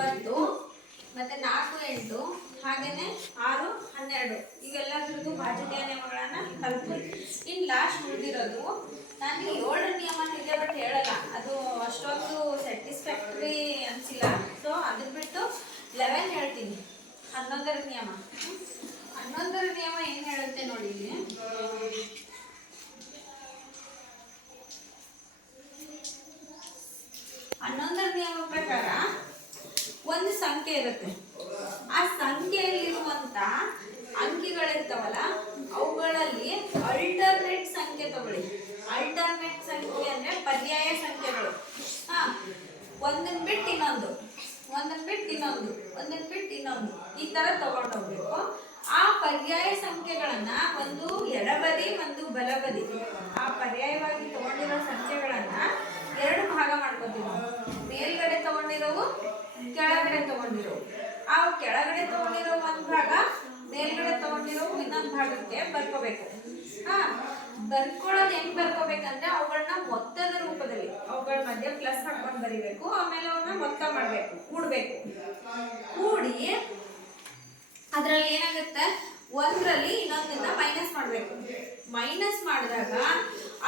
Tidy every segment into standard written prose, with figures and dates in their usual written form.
9 ಮತ್ತೆ 4 8 ಹಾಗೇನೆ 6 12 ಇವೆಲ್ಲದರದ್ದು ಭಾಜಕೀಯ ನಿಯಮಗಳನ್ನ ಕಲ್ತ್ವಿ. ಇನ್ನು ಲಾಸ್ಟ್ ಉಳಿದಿರೋದು ನಾನು 7ರ ನಿಯಮ ಇದೆ ಬಟ್ ಹೇಳಲ್ಲ, ಅದು ಅಷ್ಟೊಂದು ಸ್ಯಾಟಿಸ್ಫ್ಯಾಕ್ಟ್ರಿ ಅನಿಸಿಲ್ಲ. ಸೊ ಅದನ್ನ ಬಿಟ್ಟು 11 ಹೇಳ್ತೀನಿ. 11ರ ನಿಯಮ. 11ರ ನಿಯಮ ಏನು ಹೇಳುತ್ತೆ ನೋಡಿ ಇಲ್ಲಿ. 11ರ ನಿಯಮ ಪ್ರಕಾರ ಒಂದು ಸಂಖ್ಯೆ ಇರುತ್ತೆ. ಆ ಸಂಖ್ಯೆಯಲ್ಲಿರುವಂತ ಅಂಕಿಗಳಿರ್ತಾವಲ್ಲ ಅವುಗಳಲ್ಲಿ ಅಲ್ಟರ್ನೇಟ್ ಸಂಖ್ಯೆ ತಗೊಳ್ಳಿ. ಅಲ್ಟರ್ನೇಟ್ ಸಂಖ್ಯೆ ಅಂದ್ರೆ ಪರ್ಯಾಯ ಸಂಖ್ಯೆಗಳು. ಒಂದನ್ನ ಬಿಟ್ಟು ಇನ್ನೊಂದು, ಒಂದನ್ನ ಬಿಟ್ಟು ಇನ್ನೊಂದು, ಒಂದನ್ನ ಬಿಟ್ಟು ಇನ್ನೊಂದು, ಈ ತರ ತಗೊಂಡು ಹೋಗ್ಬೇಕು. ಆ ಪರ್ಯಾಯ ಸಂಖ್ಯೆಗಳನ್ನ ಒಂದು ಎಡಬದಿ ಒಂದು ಬಲಬದಿ, ಆ ಪರ್ಯಾಯವಾಗಿ ತಗೊಂಡಿರೋ ಸಂಖ್ಯೆಗಳನ್ನ 2 ಭಾಗ ಮಾಡ್ಕೋತೀವಿ ನಾವು. ಮೇಲ್ಗಡೆ ತಗೊಂಡಿರೋವು, ಕೆಳಗಡೆ ತಗೊಂಡಿರೋವು. ಆ ಕೆಳಗಡೆ ತಗೊಂಡಿರೋ ಒಂದು ಭಾಗ, ಮೇಲ್ಗಡೆ ತಗೊಂಡಿರೋವು ಇನ್ನೊಂದು ಭಾಗಕ್ಕೆ ಬರ್ಕೋಬೇಕು. ಬರ್ಕೊಳ್ಳೋದು ಹೆಂಗ್ ಬರ್ಕೋಬೇಕಂದ್ರೆ ಅವುಗಳನ್ನ ಮೊತ್ತದ ರೂಪದಲ್ಲಿ, ಅವುಗಳ ಮಧ್ಯೆ ಪ್ಲಸ್ ಹಾಕೊಂಡು ಬರಿಬೇಕು. ಆಮೇಲೆ ಅವನ್ನ ಮೊತ್ತ ಮಾಡ್ಬೇಕು, ಕೂಡ್ಬೇಕು. ಕೂಡಿ ಅದ್ರಲ್ಲಿ ಏನಾಗುತ್ತೆ, ಒಂದರಲ್ಲಿ ಇನ್ನೊಂದನ್ನ ಮೈನಸ್ ಮಾಡ್ಬೇಕು. ಮೈನಸ್ ಮಾಡಿದಾಗ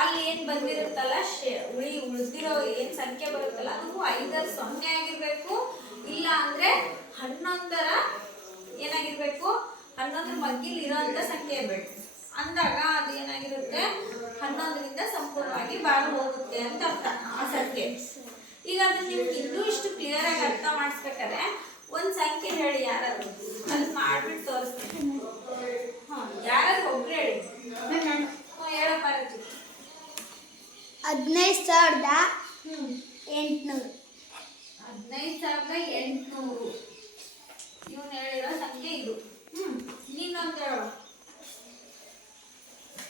ಅಲ್ಲಿ ಏನ್ ಬಂದಿರುತ್ತಲ್ಲ, ಉಳಿದಿರೋ ಏನ್ ಸಂಖ್ಯೆ ಬರುತ್ತಲ್ಲ ಅದು 5ರ 0 ಆಗಿರ್ಬೇಕು. ಇಲ್ಲ ಅಂದ್ರೆ 11ರ ಏನಾಗಿರ್ಬೇಕು, 11ರ ಮಗ್ಗಿಲ್ ಇರೋಂಥ ಸಂಖ್ಯೆ ಇರ್ಬೇಕು. ಅಂದಾಗ ಅದು ಏನಾಗಿರುತ್ತೆ, 11ರಿಂದ ಸಂಪೂರ್ಣವಾಗಿ ಬಾಳು ಹೋಗುತ್ತೆ ಅಂತ ಅರ್ಥ ಆ ಸಂಖ್ಯೆ. ಈಗ ಅದನ್ನ ನಿಮ್ಗೆ ಇನ್ನೂ ಇಷ್ಟು ಕ್ಲಿಯರ್ ಆಗಿ ಅರ್ಥ ಮಾಡಿಸ್ಬೇಕಾದ್ರೆ ಒಂದ್ ಸಂಖ್ಯೆ ಹೇಳಿ ಯಾರಾದ್ರು, ಅದನ್ನ ಮಾಡ್ಬಿಟ್ಟು ತೋರಿಸ್ತೀನಿ. ಯಾರಾದ್ರು ಒಬ್ರು ಹೇಳಿ. ಹೇಳಪ್ಪ ರಚಿ. 15,800. 15,800 ಇವನು ಹೇಳಿರೋ ಸಂಖ್ಯೆ ಇದು. ನೀನೊಂದು ಹೇಳೋ.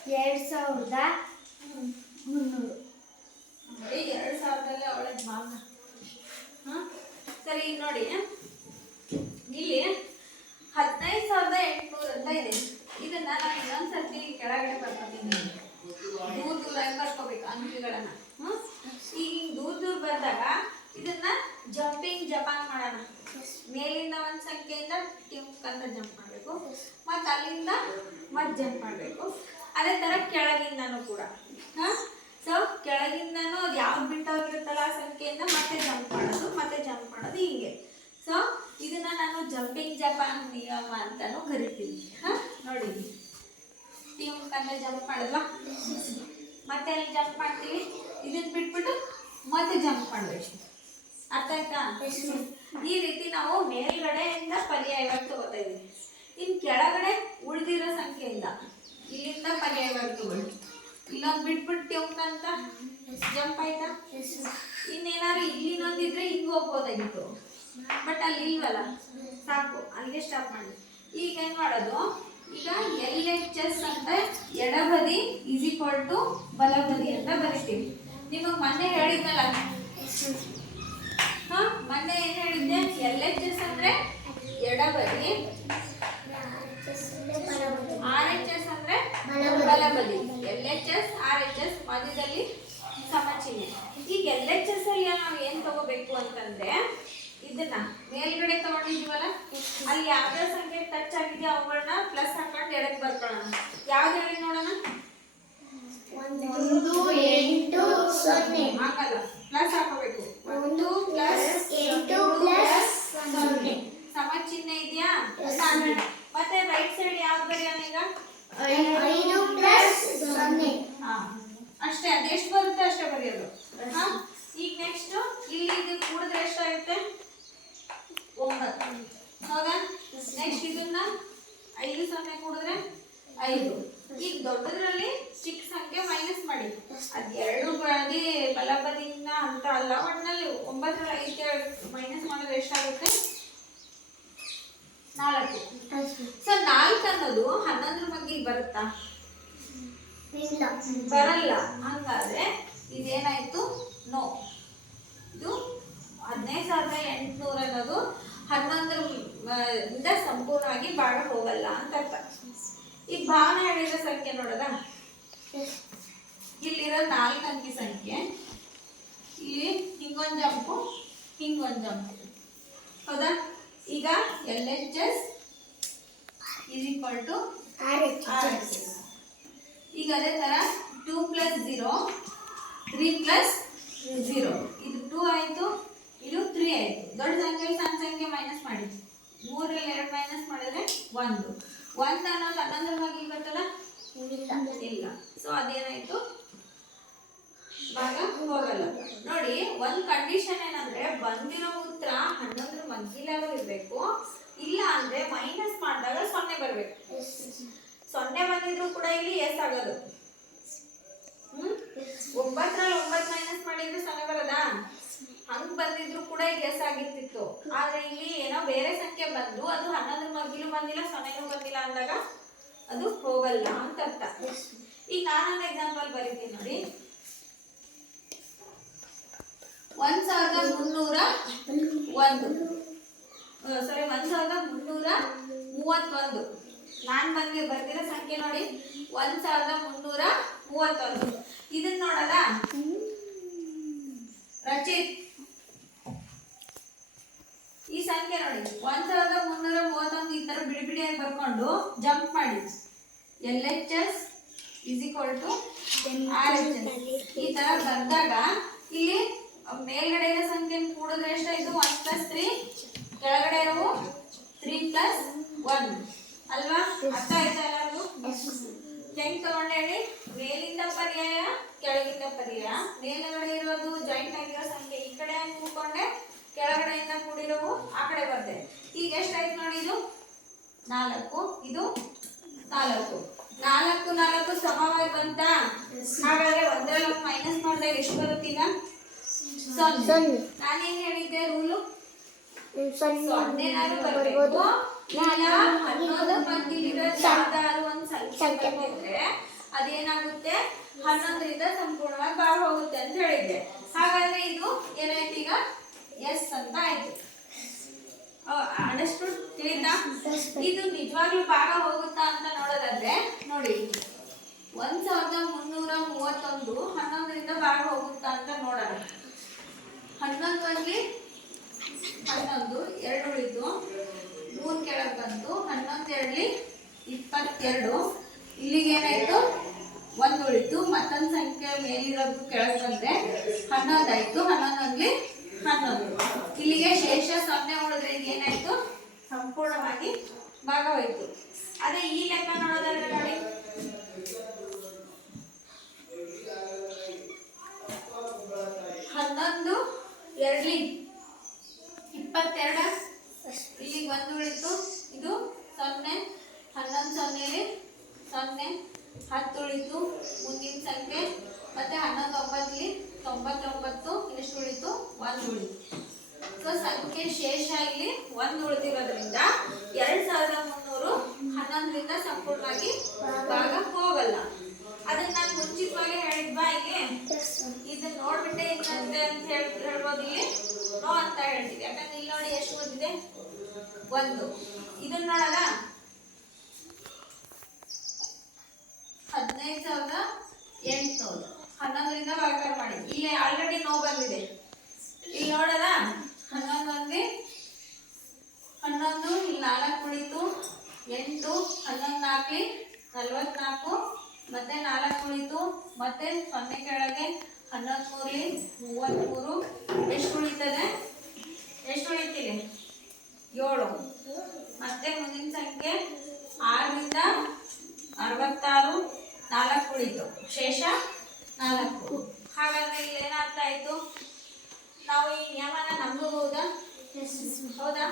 2,300. 2,000ದಲ್ಲಿ ಅವಳ ಭಾಗ. ಸರಿ, ಈಗ ನೋಡಿ ಇಲ್ಲಿ 15,800 ಅಂತ ಇದೆ. ಇದನ್ನ ನಾನು ಇನ್ನೊಂದ್ಸರ್ತಿ ಕೆಳಗಡೆ ಬರ್ಕೊತೀನಿ. ದೂರ ಬರ್ಕೋಬೇಕು ಅಂಕಿಗಳನ್ನ. ಈಗ ದೂರ ಬಂದಾಗ ಇದನ್ನ ಜಂಪಿಂಗ್ ಜಪಾನ್ ಮಾಡೋಣ. ಮೇಲಿಂದ ಒಂದ್ ಸಂಖ್ಯೆಯಿಂದ ಟಿಂಕ್ ಅಂತ ಜಂಪ್ ಮಾಡಬೇಕು, ಮತ್ತೆ ಅಲ್ಲಿಂದ ಮತ್ತೆ ಜಂಪ್ ಮಾಡಬೇಕು. ಅದೇ ತರ ಕೆಳಗಿಂದನೂ ಕೂಡ. ಸೊ ಕೆಳಗಿಂದನೂ ಅದು ಯಾವ್ದು ಬಿಟ್ಟೋಗಿರುತ್ತಲ್ಲ ಆ ಸಂಖ್ಯೆಯಿಂದ ಮತ್ತೆ ಜಂಪ್ ಮಾಡೋದು, ಮತ್ತೆ ಜಂಪ್ ಮಾಡೋದು, ಹೀಗೆ. ಸೊ ಇದನ್ನ ನಾನು ಜಂಪಿಂಗ್ ಜಪಾನ್ ನಿಯಮ ಅಂತಾನು ಕರಿತೀನಿ. ನೋಡಿ, ಟಿಂಕ್ ಅಂತ ಜಂಪ್ ಮಾಡಿದ್ವಾ, ಮತ್ತೆ ಅಲ್ಲಿ ಜಂಪ್ ಮಾಡ್ತೀವಿ. ಇದನ್ನ ಬಿಟ್ಬಿಟ್ಟು ಮತ್ತೆ ಜಂಪ್ ಮಾಡಬೇಕು. ಅರ್ಥ ಆಯ್ತಾ? ಈ ರೀತಿ ನಾವು ಮೇಲ್ಗಡೆಯಿಂದ ಪರ್ಯಾಯವಾಗಿ ತಗೋತಾ ಇದೀವಿ. ಇನ್ನು ಕೆಳಗಡೆ ಉಳಿದಿರೋ ಸಂಖ್ಯೆಯಿಂದ ಇಲ್ಲಿಂದ ಪರ್ಯಾಯವಾಗಿ ತಗೊಳ್ಳಿ. ಇಲ್ಲೊಂದು ಬಿಟ್ಬಿಟ್ಟು ಟ್ಯೂನ್ ಅಂತ ಜಂಪ್ ಆಯ್ತಾ? ಇನ್ನೇನಾದ್ರು ಇಲ್ಲಿನೊಂದಿದ್ರೆ ಹಿಂಗೆ ಹೋಗ್ಬೋದಾಗಿತ್ತು, ಬಟ್ ಅಲ್ಲಿ ಇಲ್ವಲ್ಲ, ಸಾಕು, ಅಲ್ಲಿಗೆ ಸ್ಟಾಪ್ ಮಾಡಿ. ಈಗ ಏನು ಮಾಡೋದು, ಈಗ LHS ಅಂತ ಎಡಬದಿ = ಬಲಬದಿ ಅಂತ ಬರಿತೀವಿ. ನಿಮಗೆ ಮೊನ್ನೆ ಹೇಳಿದ್ನಲ್ಲ, ಮೊನ್ನೆ ಏನು ಹೇಳಿದ್ದೆ, LHS ಅಂದ್ರೆ ಎಡಬದಿ, RHS ಅಂದ್ರೆ ಬಲಬದಿ. LHS RHS ಮಧ್ಯದಲ್ಲಿ ಸಮಚಿಹ್ನೆ. ಈಗ LHS ಅಲ್ಲಿ ನಾವು ಏನು ತಗೋಬೇಕು ಅಂತಂದ್ರೆ, ಇದನ್ನ ಮೇಲ್ಗಡೆ ತಗೊಂಡಿದೀವಲ್ಲ, ಅಲ್ಲಿ ಯಾವ್ಯಾವ ಸಂಖ್ಯೆ ಟಚ್ ಆಗಿದೆಯೋ ಅವುಗಳನ್ನ ಪ್ಲಸ್ ಹಾಕೊಂಡು ಎಡಕ್ಕೆ ಬರ್ಕೊಳ್ಳೋಣ. ಯಾವ್ದು ಹೇಳಿ ನೋಡೋಣ. 1 8 0. ಹಾಕಲ್ಲ, ಪ್ಲಸ್ ಹಾಕೋಬೇಕು. 1 + 8 + 0 ಸಮಚಿಹ್ನೆ ಇದೆಯಾ? ಮತ್ತೆ ರೈಟ್ ಸೈಡ್ ಯಾವ್ದು ಬರೆಯೋಣ ಈಗ? 5 + 0. ಅಷ್ಟೇ, ಅದೆಷ್ಟು ಬರುತ್ತೆ ಅಷ್ಟೇ ಬರೆಯೋದು. ಈಗ ನೆಕ್ಸ್ಟ್ ಇಲ್ಲಿ ಇದು ಕೂಡಿದ್ರೆ ಎಷ್ಟಾಗುತ್ತೆ? 9. ಹೌದಾ? ನೆಕ್ಸ್ಟ್ ಇದನ್ನ 5 0 ಕೂಡಿದ್ರೆ 5. ಈಗ ದೊಡ್ಡದ್ರಲ್ಲಿ ಚಿಕ್ಕ ಸಂಖ್ಯೆ ಮೈನಸ್ ಮಾಡಿ. ಅದು 2 ಬದಿ ಬಲಬದಿಯಿಂದ ಅಂತ ಅಲ್ಲ, ಒಟ್ಟಿನಲ್ಲಿ 9ರಲ್ಲಿ 5 ಮೈನಸ್ ಮಾಡಿದ್ರೆ ಎಷ್ಟಾಗುತ್ತೆ? 4. ಸೊ 4 ಅನ್ನೋದು 11ರ ಮಗ್ಗಿಗೆ ಬರುತ್ತಾ? ಬರಲ್ಲ. ಹಂಗಾದ್ರೆ ಇದೇನಾಯ್ತು? ನೋ. ಇದು 15,800 ಅನ್ನೋದು 11ರಿಂದ ಸಂಪೂರ್ಣವಾಗಿ ಬಾಳ ಹೋಗಲ್ಲ ಅಂತ ಅರ್ಥ. ಈಗ ಭಾವನೆ ಹೇಳಿರೋ ಸಂಖ್ಯೆ ನೋಡೋದ, ಇಲ್ಲಿರೋ 4 ಅಂಕಿ ಸಂಖ್ಯೆ, ಇಲ್ಲಿ ಹಿಂಗೊಂದು ಜಂಪು, ಹಿಂಗೊಂದು ಜಂಪು. ಹೌದಾ? ಈಗ LHS is equal to RHS. ಈಗ ಅದೇ ತರ 2 plus 0 3 plus 0 ಇದು 2 ಆಯ್ತು, ಇದು 3 ಆಯ್ತು. ದೊಡ್ಡ ಸಂಖ್ಯೆ ಸಣ್ಣ ಸಂಖ್ಯೆ ಮೈನಸ್ ಮಾಡಿ, 3ರಲ್ಲಿ 2 ಮೈನಸ್ ಮಾಡಿದ್ರೆ 1 ಅನ್ನೋದು 11ರ ಬಗ್ಗೆ ಬರ್ತದ ಇಲ್ಲ. ಸೊ ಅದೇನಾಯ್ತು, ಭಾಗ ಹೋಗಲ್ಲ. ನೋಡಿ, ಒಂದ್ ಕಂಡೀಷನ್ ಏನಂದ್ರೆ ಬಂದಿರೋ ಉತ್ತರ 11ರ ಮಗ್ಗಿಲಾಗ ಇರ್ಬೇಕು, ಇಲ್ಲ ಅಂದ್ರೆ ಮೈನಸ್ ಮಾಡಿದಾಗ 0 ಬರ್ಬೇಕು. 0 ಬಂದಿದ್ರು ಕೂಡ ಇಲ್ಲಿ ಎಸ್ ಆಗೋದು. 9ರಲ್ಲಿ 9 ಮೈನಸ್ ಮಾಡಿದ್ರೆ 0 ಬರೋದಾ? ಹಂಗ್ ಬಂದಿದ್ರು ಕೂಡ ಈಗ ಎಸ್ ಆಗಿರ್ತಿತ್ತು. ಆದ್ರೆ ಇಲ್ಲಿ ಏನೋ ಬೇರೆ ಸಂಖ್ಯೆ ಬಂದು ಅದು 11ರ ಮಗ್ಗಿಲು ಬಂದಿಲ್ಲ 0ನೂ ಬಂದಿಲ್ಲ ಅಂದಾಗ ಅದು ಹೋಗಲ್ಲ ಅಂತ ಅರ್ಥ. ಈಗ ನಾನೊಂದು ಎಕ್ಸಾಂಪಲ್ ಬರೀತೀನಿ ನೋಡಿ. 1331 ನಾನು ಬರ್ತಿರೋ ಸಂಖ್ಯೆ ನೋಡಿ 1331. ಇದನ್ನ ನೋಡಲ್ಲ ರಚಿತ್, ಈ ಸಂಖ್ಯೆ ನೋಡಿ 1331 ಈ ತರ ಬಿಡಿ ಬಿಡಿಯಾಗಿ ಬರ್ಕೊಂಡು ಜಂಪ್ ಮಾಡಿ LHS is equal to RHS ಈ ತರ ಬಂದಾಗ ಇಲ್ಲಿ ಮೇಲ್ಗಡೆ ಇರೋ ಸಂಖ್ಯೆ ಕೂಡಿದ್ರೆ ಎಷ್ಟಾಯ್ತು? 1 plus 3, ಕೆಳಗಡೆ ಇರೋವು 3 plus 1 ಅಲ್ವಾ? ಅರ್ಥ ಆಯ್ತಾ ಎಲ್ಲರಿಗೂ? ಹೆಂಗ್ ತಗೊಂಡೆ ಹೇಳಿ? ಮೇಲಿಂದ ಪರ್ಯಾಯ ಕೆಳಗಿಂದ ಪರ್ಯಾಯ. ಮೇಲ್ಗಡೆ ಇರೋದು ಜಾಯಿಂಟ್ ಆಗಿರೋ ಸಂಖ್ಯೆ ಈ ಕಡೆ ಕೂತ್ಕೊಂಡೆ, ಕೆಳಗಡೆಯಿಂದ ಕೂಡಿರೋವು ಆ ಕಡೆ ಬರ್ದೆ. ಈಗ ಎಷ್ಟಾಯ್ತು ನೋಡಿ? ಇದು 4, ಇದು 4. 4 ಸಮವಾಗಿ ಬಂತ? ಹಾಗಾದ್ರೆ 1ರಲ್ಲಿ ಮೈನಸ್ ಮಾಡಿದಾಗ ಎಷ್ಟು ಬರುತ್ತೆ ಈಗ? 0. ನಾನೇನ್ ಹೇಳಿದ್ದೆ ರೂಲು? 0 ಬರ್ಬೇಕು. ಇಲ್ಲ 11 ಮಗ್ಗಿಲಿರೋ ಯಾವ್ದಾದ್ರು ಒಂದು ಸಂಖ್ಯೆ ಬಂದ್ರೆ ಅದೇನಾಗುತ್ತೆ? 11ರಿಂದ ಸಂಪೂರ್ಣವಾಗಿ ಭಾಗ ಹೋಗುತ್ತೆ ಅಂತ ಹೇಳಿದ್ದೆ. ಹಾಗಾದ್ರೆ ಇದು ಏನಾಯ್ತು ಈಗ? ಎಸ್ ಅಂತ ಆಯ್ತು. ಅಂಡರ್ಸ್ಟುಡ್? ತಿಳಿತಾ? ಇದು ನಿಜವಾಗ್ಲೂ ಭಾಗ ಹೋಗುತ್ತಾ ಅಂತ ನೋಡೋದಾದ್ರೆ ನೋಡಿ, 1331 11ರಿಂದ ಭಾಗ ಹೋಗುತ್ತಾ ಅಂತ ನೋಡೋಣ. 11ರಲ್ಲಿ 11 2 ಉಳಿತು, 3 ಕೆಳಗೆ ಬಂತು. 11 2ರಲ್ಲಿ 22, ಇಲ್ಲಿಗೆ ಏನಾಯ್ತು? 1 ಉಳಿತು. ಮತ್ತೊಂದು ಸಂಖ್ಯೆ ಮೇಲಿರೋದು ಕೆಳಗೆ ಬಂದ್ರೆ 11 ಆಯ್ತು. 11ರಲ್ಲಿ 11, ಇಲ್ಲಿಗೆ ಶೇಷ 0 ಉಳಿದ್ರೆ ಏನಾಯ್ತು? ಸಂಪೂರ್ಣವಾಗಿ ಭಾಗ ಹೋಯ್ತು. ಅದೇ ಈ ಲೆಕ್ಕ ನೋಡೋದಾದ್ರೆ ನೋಡಿ, 11 2ರಲ್ಲಿ 22, ಇಲ್ಲಿಗೆ 1 ಉಳಿತು, ಇದು 0. 11 0ರಲ್ಲಿ 0, 10 ಉಳಿತು. ಮುಂದಿನ ಸಂಖ್ಯೆ ಮತ್ತೆ 11 9ರಲ್ಲಿ 99, ಎಷ್ಟು ಉಳಿತು? 1 ಉಳಿತು. ಸೊ ಸಂಖ್ಯೆ ಶೇಷ ಇಲ್ಲಿ 1 ಉಳಿದಿರೋದ್ರಿಂದ 2300 11ರಿಂದ ಸಂಪೂರ್ಣವಾಗಿ ಭಾಗ ಹೋಗಲ್ಲ. ಅದನ್ನ ನಾನು ಮುಂಚಿತವಾಗಿ ಹೇಳಿದ್ವಾ? ಇಲ್ಲಿ ಇದನ್ನ ನೋಡ್ಬಿಟ್ಟೆ ಇನ್ನಂತೆ ಅಂತ ಹೇಳ್ಬೋದು. ಇಲ್ಲಿ ನೋ ಅಂತ ಹೇಳ್ತೀವಿ, ಯಾಕಂದ್ರೆ ಇಲ್ಲಿ ನೋಡಿ ಎಷ್ಟು ಬಂದಿದೆ? 1. ಇದನ್ನ ನೋಡಲ್ಲ 15800 11ರಿಂದ ಭಾಗಾಕಾರ ಮಾಡಿ. ಇಲ್ಲಿ ಆಲ್ರೆಡಿ ನೋ ಬಂದಿದೆ. ಇಲ್ಲಿ ನೋಡಲ್ಲ 11 11, ಇಲ್ಲಿ 4 ಉಳಿತು, 8, 11 4ಲಿ 44, ಮತ್ತೆ 4 ಉಳಿತು, ಮತ್ತೆ 0 ಕೆಳಗೆ 11 3ಲಿ 33, ಎಷ್ಟು ಉಳಿತದೆ? ಎಷ್ಟು ಉಳಿತಿದೆ? 7. ಮತ್ತೆ ಮುಂದಿನ ಸಂಖ್ಯೆ 6ರಿಂದ 66, 4 ಉಳಿತು, ಶೇಷ 4. ಹಾಗಾದ್ರೆ ಇಲ್ಲಿ ಏನಾಗ್ತ ಆಯ್ತು? ನಾವು ಈ ನಿಯಮನ ನಂಬಬಹುದಾ? ಹೌದಾ?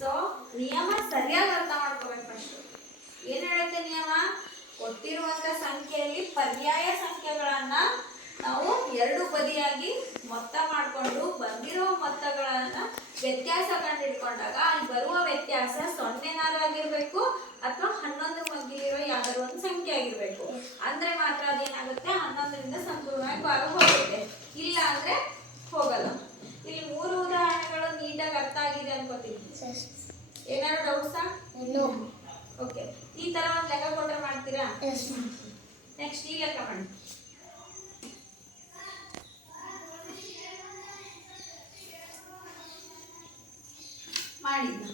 ಸೊ ನಿಯಮ ಸರಿಯಾಗಿ ಅರ್ಥ ಮಾಡ್ಕೋಬೇಕು. ಫಸ್ಟ್ ಏನ್ ಹೇಳುತ್ತೆ ನಿಯಮ? ಕೊಟ್ಟಿರುವಂತ ಸಂಖ್ಯೆಯಲ್ಲಿ ಪರ್ಯಾಯ ಸಂಖ್ಯೆಗಳನ್ನ ನಾವು ಎರಡು ಬದಿಯಾಗಿ ಮೊತ್ತ ಮಾಡಿಕೊಂಡು ಬಂದಿರುವ ಮೊತ್ತಗಳನ್ನ ವ್ಯತ್ಯಾಸ ಕಂಡುಹಿಡ್ಕೊಂಡಾಗ ಅಲ್ಲಿ ಬರುವ ವ್ಯತ್ಯಾಸ 0 ಆಗಿರ್ಬೇಕು ಅಥವಾ 11 ಮಗ್ಗಿಲಿರೋ ಯಾವ್ದಾದ್ರು ಒಂದು ಸಂಖ್ಯೆ ಆಗಿರ್ಬೇಕು. ಅಂದ್ರೆ ಮಾತ್ರ ಅದೇನಾಗುತ್ತೆ? 11ರಿಂದ ಸಂಪೂರ್ಣವಾಗಿ ಭಾಗ ಹೋಗುತ್ತೆ. ಇಲ್ಲ ಅಂದ್ರೆ ಹೋಗಲ್ಲ. ಇಲ್ಲಿ 3 ಉದಾಹರಣೆಗಳು ನೀಟಾಗಿ ಅರ್ಥ ಆಗಿದೆ ಅನ್ಕೋತೀನಿ. ಏನಾದ್ರು ಡೌಟ್ಸಾ? ಓಕೆ, ಈ ತರ ಒಂದು ಲೆಕ್ಕ ಕೊಟ್ರೆ ಮಾಡ್ತೀರಾ? ನೆಕ್ಸ್ಟ್ ಈ ಲೆಕ್ಕ ಮಾಡಿ. ಮಾಡಿದ್ದು